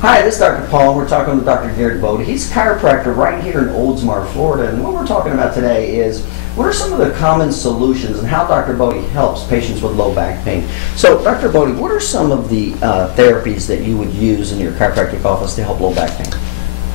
Hi, this is Dr. Paul. We're talking with Dr. Garrett Bode. He's a chiropractor right here in Oldsmar, Florida. And what we're talking about today is what are some of the common solutions and how Dr. Bode helps patients with low back pain. So, Dr. Bode, what are some of the therapies that you would use in your chiropractic office to help low back pain?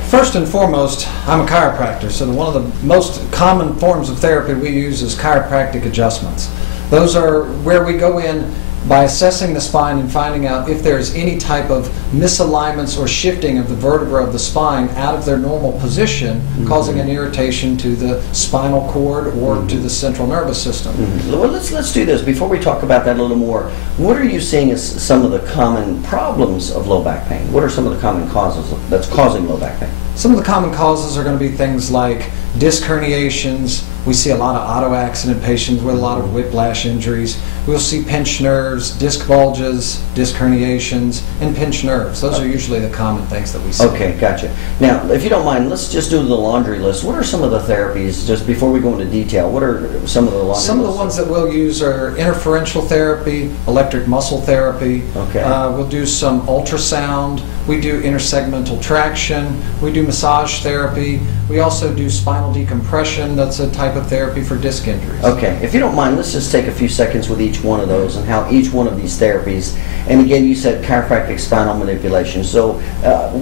First and foremost, I'm a chiropractor, so one of the most common forms of therapy we use is chiropractic adjustments. Those are where we go in by assessing the spine and finding out if there's any type of misalignments or shifting of the vertebra of the spine out of their normal position, causing an irritation to the spinal cord or to the central nervous system. Well, let's do this. Before we talk about that a little more, what are you seeing as some of the common problems of low back pain? What are some of the common causes that's causing low back pain? Some of the common causes are going to be things like disc herniations. We see a lot of auto accident patients with a lot of whiplash injuries. We'll see pinched nerves, disc bulges, disc herniations, and pinched nerves. Those are usually the common things that we see. Okay, gotcha. Now, if you don't mind, let's just do the laundry list. What are some of the therapies, just before we go into detail, what are some of the laundry lists? Some of the ones that we'll use are interferential therapy, electric muscle therapy. Okay. We'll do some ultrasound. We do intersegmental traction. We do massage therapy. We also do spinal decompression. That's a type of therapy for disc injuries. Okay. If you don't mind, let's just take a few seconds with each one of those and how each one of these therapies, and again, you said chiropractic spinal manipulation. So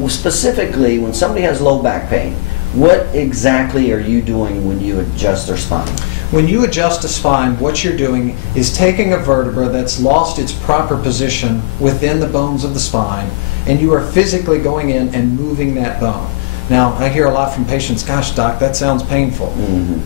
specifically, when somebody has low back pain, what exactly are you doing when you adjust their spine? When you adjust a spine, what you're doing is taking a vertebra that's lost its proper position within the bones of the spine, and you are physically going in and moving that bone. Now, I hear a lot from patients, gosh, doc, that sounds painful.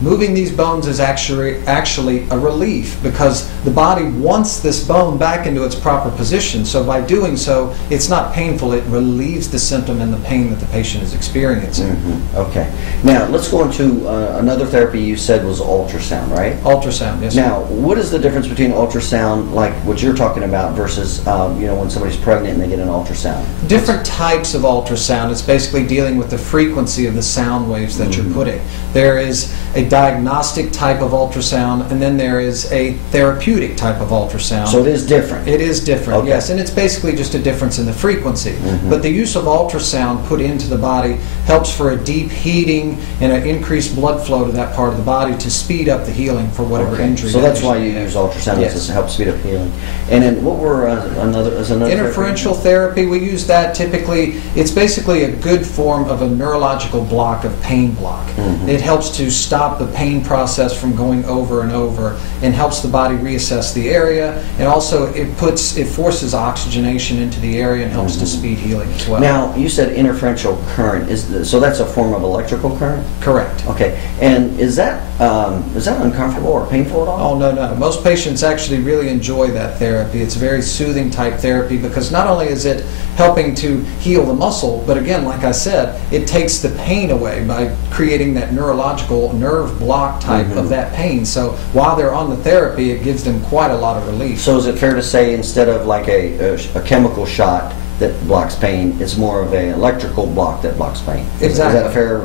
Moving these bones is actually a relief because the body wants this bone back into its proper position. So by doing so, it's not painful. It relieves the symptom and the pain that the patient is experiencing. Okay. Now, let's go into another therapy you said was ultrasound, right? Ultrasound, yes. Now, what is the difference between ultrasound, like what you're talking about, versus when somebody's pregnant and they get an ultrasound? Different types of ultrasound. It's basically dealing with the frequency of the sound waves that you're putting. There is a diagnostic type of ultrasound, and then there is a therapeutic type of ultrasound. So it is different? It is different, okay. Yes, and it's basically just a difference in the frequency. But the use of ultrasound put into the body helps for a deep heating and an increased blood flow to that part of the body to speed up the healing for whatever injury. So that's why you use ultrasound, yes, to help speed up healing. And then what were another interferential therapy? We use that typically. It's basically a good form of a neurological block of pain block. It helps to stop the pain process from going over and over and helps the body reassess the area, and also it forces oxygenation into the area and helps to speed healing as well. Now, you said interferential current. So that's a form of electrical current? Correct. Okay. And is that uncomfortable or painful at all? Oh, no. Most patients actually really enjoy that therapy. It's a very soothing type therapy because not only is it helping to heal the muscle, but again, like I said, it takes the pain away by creating that neurological nerve block type of that pain. So while they're on the therapy, it gives them quite a lot of relief. So is it fair to say instead of like a chemical shot that blocks pain, it's more of an electrical block that blocks pain? Exactly. Is that a fair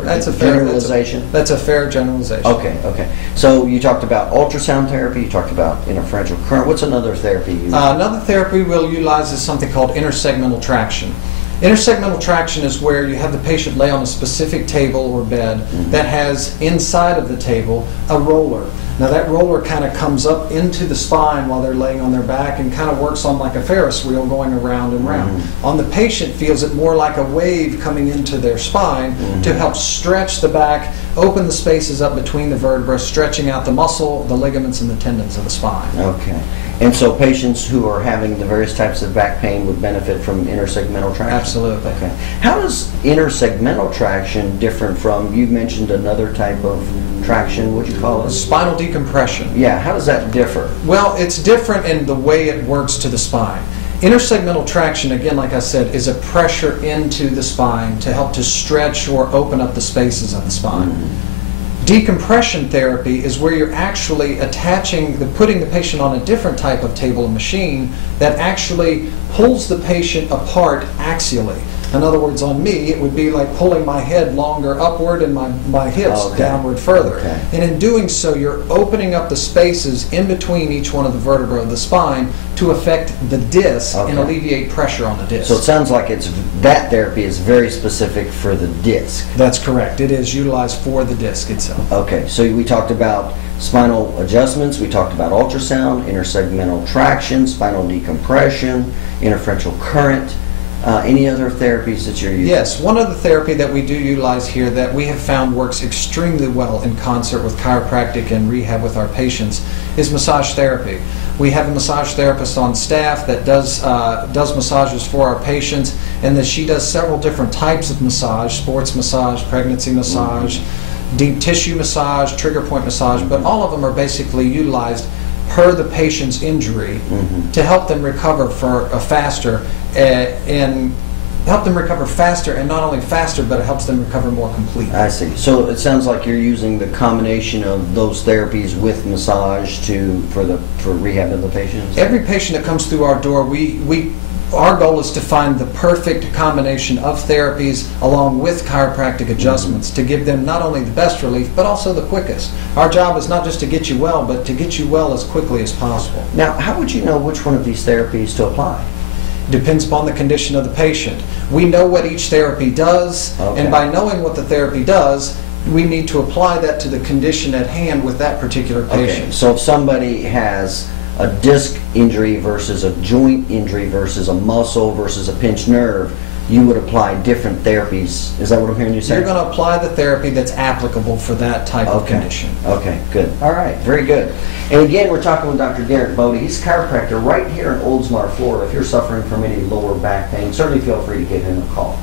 generalization? That's a fair generalization. Okay. So you talked about ultrasound therapy, you talked about interferential current. What's another therapy you use? Another therapy we'll utilize is something called intersegmental traction. Intersegmental traction is where you have the patient lay on a specific table or bed that has inside of the table a roller. Now that roller kind of comes up into the spine while they're laying on their back and kind of works on like a Ferris wheel going around and round. On the patient, feels it more like a wave coming into their spine to help stretch the back, open the spaces up between the vertebrae, stretching out the muscle, the ligaments, and the tendons of the spine. Okay. And so patients who are having the various types of back pain would benefit from intersegmental traction? Absolutely. Okay. How is intersegmental traction different from, you mentioned another type of traction, what'd you call it? Spinal decompression. Yeah, how does that differ? Well, it's different in the way it works to the spine. Intersegmental traction, again, like I said, is a pressure into the spine to help to stretch or open up the spaces of the spine. Decompression therapy is where you're actually putting the patient on a different type of table and machine that actually pulls the patient apart axially. In other words, on me, it would be like pulling my head longer upward and my hips downward further. Okay. And in doing so, you're opening up the spaces in between each one of the vertebrae of the spine to affect the disc and alleviate pressure on the disc. So it sounds like that therapy is very specific for the disc. That's correct. It is utilized for the disc itself. Okay, so we talked about spinal adjustments, we talked about ultrasound, intersegmental traction, spinal decompression, interferential current. Any other therapies that you're using? Yes, one other therapy that we do utilize here that we have found works extremely well in concert with chiropractic and rehab with our patients is massage therapy. We have a massage therapist on staff that does massages for our patients, and that she does several different types of massage: sports massage, pregnancy massage, deep tissue massage, trigger point massage, but all of them are basically utilized per the patient's injury to help them recover faster and not only faster, but it helps them recover more completely. I see. So it sounds like you're using the combination of those therapies with massage for rehab of the patients? Every patient that comes through our door, our goal is to find the perfect combination of therapies along with chiropractic adjustments to give them not only the best relief, but also the quickest. Our job is not just to get you well, but to get you well as quickly as possible. Now, how would you know which one of these therapies to apply? Depends upon the condition of the patient. We know what each therapy does, and by knowing what the therapy does, we need to apply that to the condition at hand with that particular patient. Okay, so if somebody has a disc injury versus a joint injury versus a muscle versus a pinched nerve, you would apply different therapies. Is that what I'm hearing you say? You're going to apply the therapy that's applicable for that type of condition. Okay, good. All right, very good. And again, we're talking with Dr. Garrett Bode. He's a chiropractor right here in Oldsmar, Florida. If you're suffering from any lower back pain, certainly feel free to give him a call.